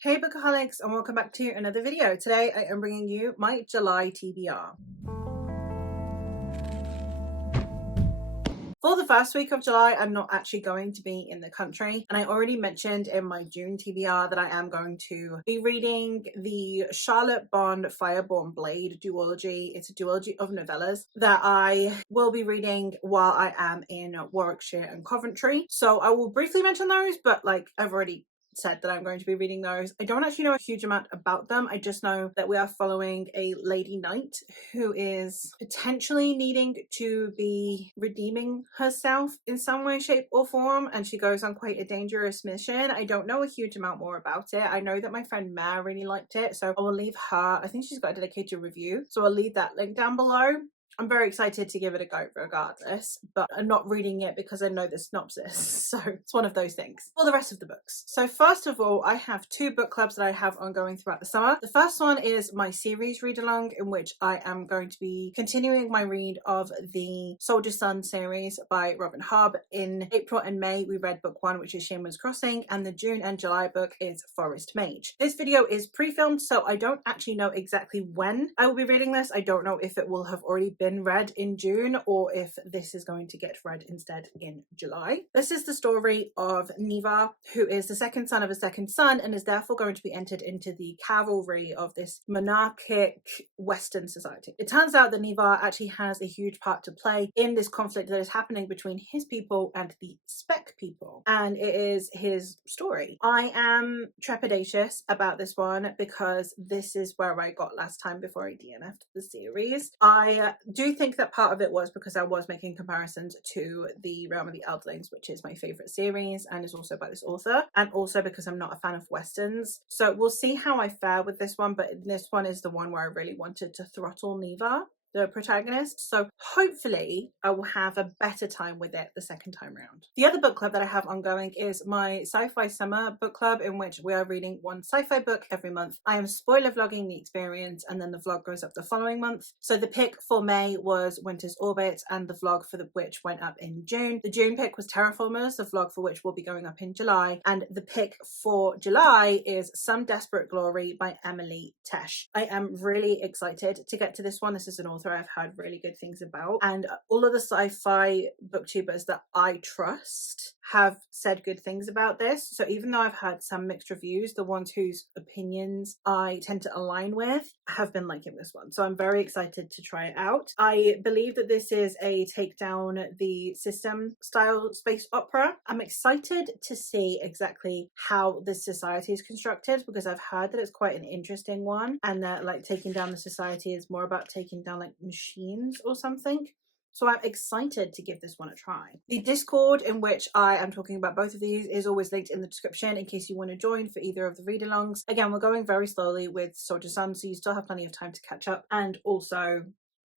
Hey Bookaholics, and welcome back to another video. Today I am bringing you my July TBR. For the first week of July, I'm not actually going to be in the country, and I already mentioned in my June TBR that I am going to be reading the Charlotte Bond Fireborn Blade duology. It's a duology of novellas that I will be reading while I am in Warwickshire and Coventry. So I will briefly mention those, but I've already said that I'm going to be reading those. I don't actually know a huge amount about them. I just know that we are following a lady knight who is potentially needing to be redeeming herself in some way, shape or form, and she goes on quite a dangerous mission. I don't know a huge amount more about it. I know that my friend Mare really liked it, so I will leave her, I think she's got a dedicated review, so I'll leave that link down below. I'm very excited to give it a go regardless, but I'm not reading it because I know the synopsis, so it's one of those things. For the rest of the books. So first of all, I have two book clubs that I have ongoing throughout the summer. The first one is my series read along, in which I am going to be continuing my read of the Soldier Son series by Robin Hobb. In April and May, we read book one, which is Shaman's Crossing, and the June and July book is Forest Mage. This video is pre-filmed, so I don't actually know exactly when I will be reading this. I don't know if it will have already been read in June or if this is going to get read instead in July. This is the story of Neva, who is the second son of a second son and is therefore going to be entered into the cavalry of this monarchic Western society. It turns out that Neva actually has a huge part to play in this conflict that is happening between his people and the Spec people, and it is his story. I am trepidatious about this one because this is where I got last time before I DNF'd the series. I do think that part of it was because I was making comparisons to the Realm of the Eldlings, which is my favorite series and is also by this author, and also because I'm not a fan of Westerns. So we'll see how I fare with this one, but this one is the one where I really wanted to throttle Neva, the protagonist, so hopefully I will have a better time with it the second time round. The other book club that I have ongoing is my sci-fi summer book club, in which we are reading one sci-fi book every month. I am spoiler vlogging the experience, and then the vlog goes up the following month. So the pick for May was Winter's Orbit, and the vlog for which went up in June. The June pick was Terraformers, the vlog for which will be going up in July, and the pick for July is Some Desperate Glory by Emily Tesh. I am really excited to get to this one. This is an author I've heard really good things about, and all of the sci-fi booktubers that I trust have said good things about this. So even though I've heard some mixed reviews, the ones whose opinions I tend to align with have been liking this one. So I'm very excited to try it out. I believe that this is a take down the system style space opera. I'm excited to see exactly how this society is constructed, because I've heard that it's quite an interesting one, and that taking down the society is more about taking down machines or something. So I'm excited to give this one a try. The Discord in which I am talking about both of these is always linked in the description in case you want to join for either of the read-alongs. Again, we're going very slowly with Soldier Son, so you still have plenty of time to catch up. And also,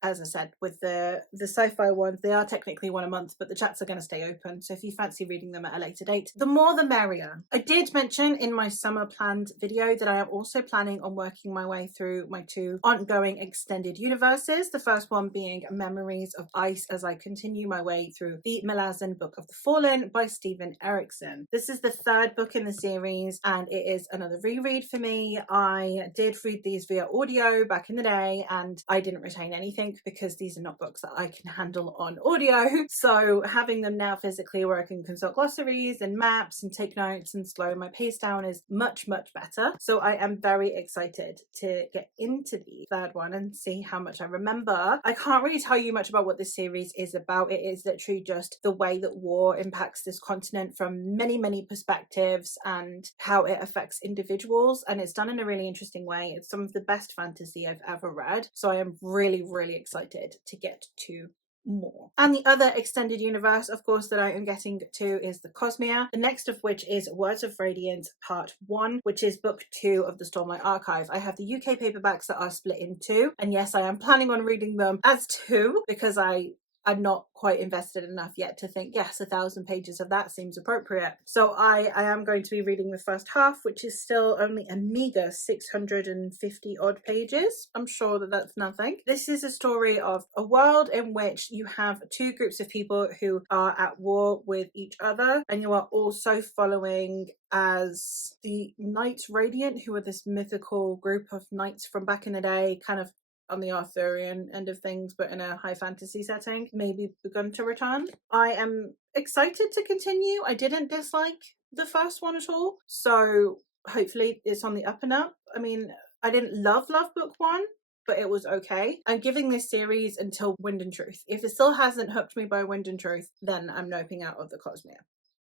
as I said, with the sci-fi ones, they are technically one a month, but the chats are going to stay open. So if you fancy reading them at a later date, the more the merrier. I did mention in my summer planned video that I am also planning on working my way through my two ongoing extended universes. The first one being Memories of Ice, as I continue my way through the Malazan Book of the Fallen by Stephen Erickson. This is the third book in the series, and it is another reread for me. I did read these via audio back in the day, and I didn't retain anything because these are not books that I can handle on audio. So having them now physically where I can consult glossaries and maps and take notes and slow my pace down is much, much better. So I am very excited to get into the third one and see how much I remember. I can't really tell you much about what this series is about. It is literally just the way that war impacts this continent from many, many perspectives and how it affects individuals. And it's done in a really interesting way. It's some of the best fantasy I've ever read. So I am really, really excited to get to more. And the other extended universe, of course, that I am getting to is the Cosmere, the next of which is Words of Radiance Part 1, which is book 2 of the Stormlight Archive. I have the UK paperbacks that are split in two, and yes, I am planning on reading them as two because I I'm not quite invested enough yet to think, yes, 1,000 pages of that seems appropriate. So I am going to be reading the first half, which is still only a meager 650 odd pages. I'm sure that that's nothing. This is a story of a world in which you have two groups of people who are at war with each other, and you are also following as the Knights Radiant, who are this mythical group of knights from back in the day, kind of on the Arthurian end of things, but in a high fantasy setting, maybe begun to return. I am excited to continue. I didn't dislike the first one at all, so hopefully it's on the up and up. I mean, I didn't love book one, but it was okay. I'm giving this series until Wind and Truth. If it still hasn't hooked me by Wind and Truth, then I'm noping out of the Cosmere.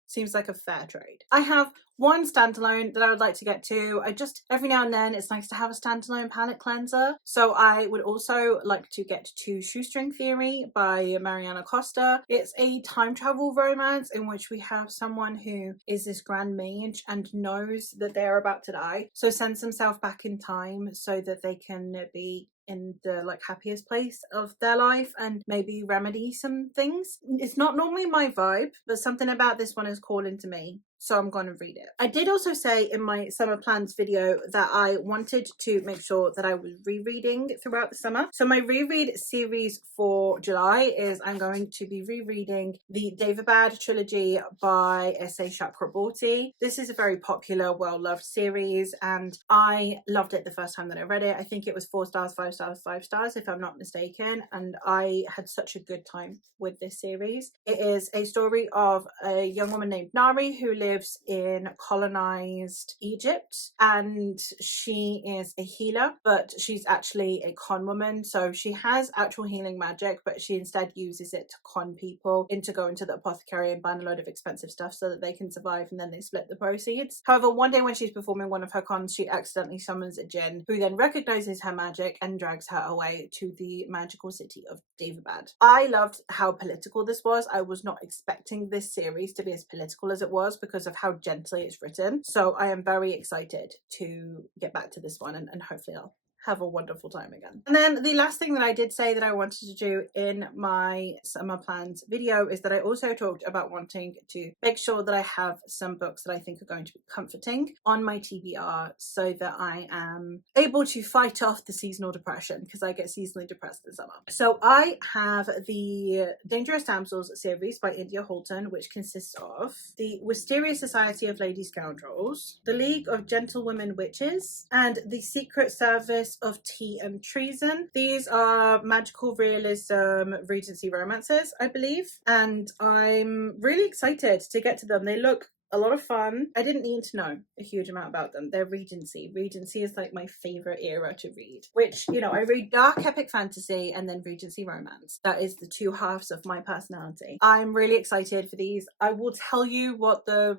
Seems like a fair trade. I have one standalone that I would like to get to. I just, every now and then, it's nice to have a standalone palette cleanser. So I would also like to get to Shoestring Theory by Mariana Costa. It's a time travel romance in which we have someone who is this grand mage and knows that they're about to die. So sends himself back in time so that they can be in the like happiest place of their life and maybe remedy some things. It's not normally my vibe, but something about this one is calling to me, so I'm going to read it. I did also say in my summer plans video that I wanted to make sure that I was rereading throughout the summer. So my reread series for July is I'm going to be rereading the Daevabad trilogy by S.A. Chakraborty. This is a very popular, well-loved series, and I loved it the first time that I read it. I think it was 4 stars, 5 stars, 5 stars, if I'm not mistaken, and I had such a good time with this series. It is a story of a young woman named Nari who lives in colonized Egypt, and she is a healer, but she's actually a con woman. So she has actual healing magic, but she instead uses it to con people into going to the apothecary and buying a load of expensive stuff so that they can survive, and then they split the proceeds. However, one day when she's performing one of her cons, she accidentally summons a djinn who then recognizes her magic and drags her away to the magical city of Daevabad. I loved how political this was. I was not expecting this series to be as political as it was because of how gently it's written. So I am very excited to get back to this one, and hopefully I'll have a wonderful time again. And then the last thing that I did say that I wanted to do in my summer plans video is that I also talked about wanting to make sure that I have some books that I think are going to be comforting on my TBR so that I am able to fight off the seasonal depression, because I get seasonally depressed in summer. So I have the Dangerous Damsels series by India Holton, which consists of the Wisteria Society of Lady Scoundrels, the League of Gentlewomen Witches, and the Secret Service of Tea and Treason. These are magical realism Regency romances, I believe, and I'm really excited to get to them. They look a lot of fun. I didn't need to know a huge amount about them. They're Regency. Regency is like my favorite era to read, which, you know, I read dark epic fantasy and then Regency romance. That is the two halves of my personality. I'm really excited for these. I will tell you what the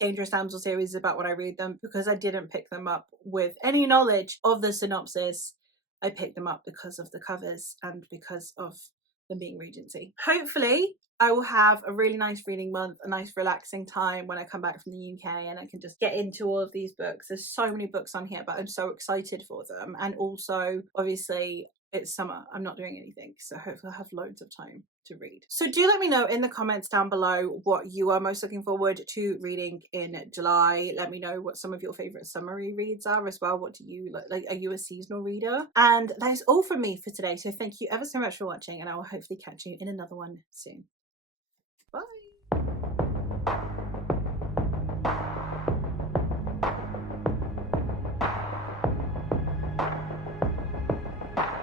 Dangerous Damsel series is about when I read them, because I didn't pick them up with any knowledge of the synopsis. I picked them up because of the covers and because of them being Regency. Hopefully I will have a really nice reading month, a nice relaxing time when I come back from the UK, and I can just get into all of these books. There's so many books on here, but I'm so excited for them. And also, obviously, it's summer. I'm not doing anything, so hopefully I'll have loads of time to read. So do let me know in the comments down below what you are most looking forward to reading in July. Let me know what some of your favorite summery reads are as well. What do you like? Are you a seasonal reader? And that is all from me for today. So thank you ever so much for watching, and I will hopefully catch you in another one soon. Bye.